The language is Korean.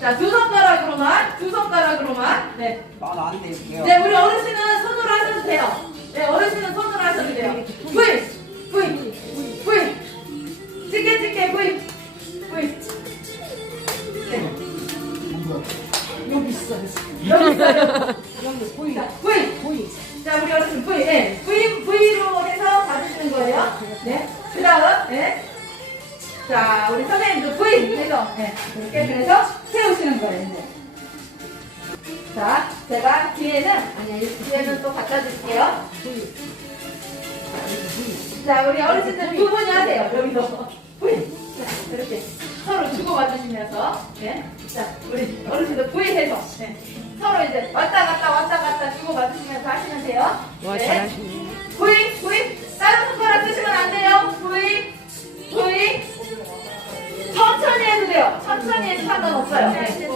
자, 두 손가락으로만, 두 손가락으로만. 네. 난안 될게요. 네, 우리 어르신은 손으로 하셔도 돼요. 네, 어르신은 손으로 하셔도 돼요. V, V, V. 찌개, 찌개, V, V. 네. 여기 있어요. 여기 있어요. 여기 V. 자, V, V. 자, 우리 어르신 V, 네. V, V로 해서 받으시는 거예요. 네. 그 다음, 네. 자, 우리 선생님도 V 해서, 네. 이렇게 그래서 세우시는 거예요, 이제. 자, 제가 뒤에는, 아니, 뒤에는 또 갖다 드릴게요. 자, 우리 어르신들 두 분이 하세요. 여기서. V. 자, 이렇게 서로 주고 받으시면서, 네. 자, 우리 어르신들 V 해서, 네. 서로 이제 왔다 갔다 왔다 갔다 주고 받으시면서 하시면 돼요. 와, 네. 잘하시네. 对